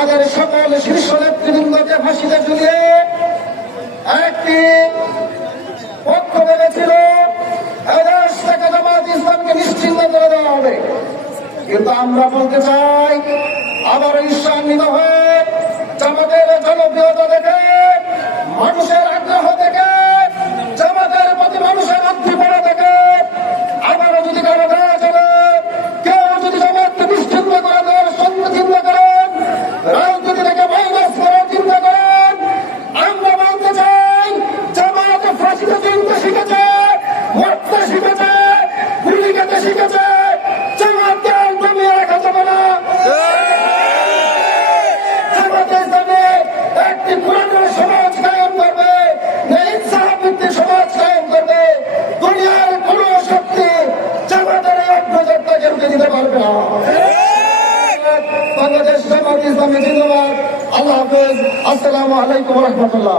আমাদের সকল শীর্ষ নেতৃবৃন্দকে ফাঁসিতে ঝুলিয়ে একটি পক্ষ ভেবেছিল এদেশ থেকে জামাত ইসলামকে নিশ্চিহ্ন করে দেওয়া হবে। কিন্তু আমরা বলতে চাই, আবার ঈর্ষান্বিত হয়ে জামাতের জনপ্রিয়তা দেখে, মানুষের আগ্রহ দেখে, জামাতের প্রতি মানুষের আত্মীয়তা দেখে আবারও যদি কারো দেওয়া চলে, কেউ যদি জামাতকে নিশ্চিহ্ন করে দেওয়ার চিন্তা করেন, রাজনীতি থেকে মাইনাস করার চিন্তা করেন, আমরা বলতে চাই জামাত ফাঁসিতে চিনতে শিখেছে, মরতে শিখেছে, গুলি খেতে শিখেছে। জামাতকে দমিয়ে রাখা যাবে না। জামাতে ইসলামী একটি পুরানো সমাজ কায়েম করবে, ইনসাফভিত্তিক সমাজ কায়েম করবে। দুনিয়ার কোন শক্তি জামাতের এই অগ্রযাত্রাকে রুখে দিতে পারবে না। বাংলাদেশ জামাত ইসলামী জিন্দাবাদ। আল্লাহ হাফেজ। আসসালামু আলাইকুম রহমতুল্লাহ।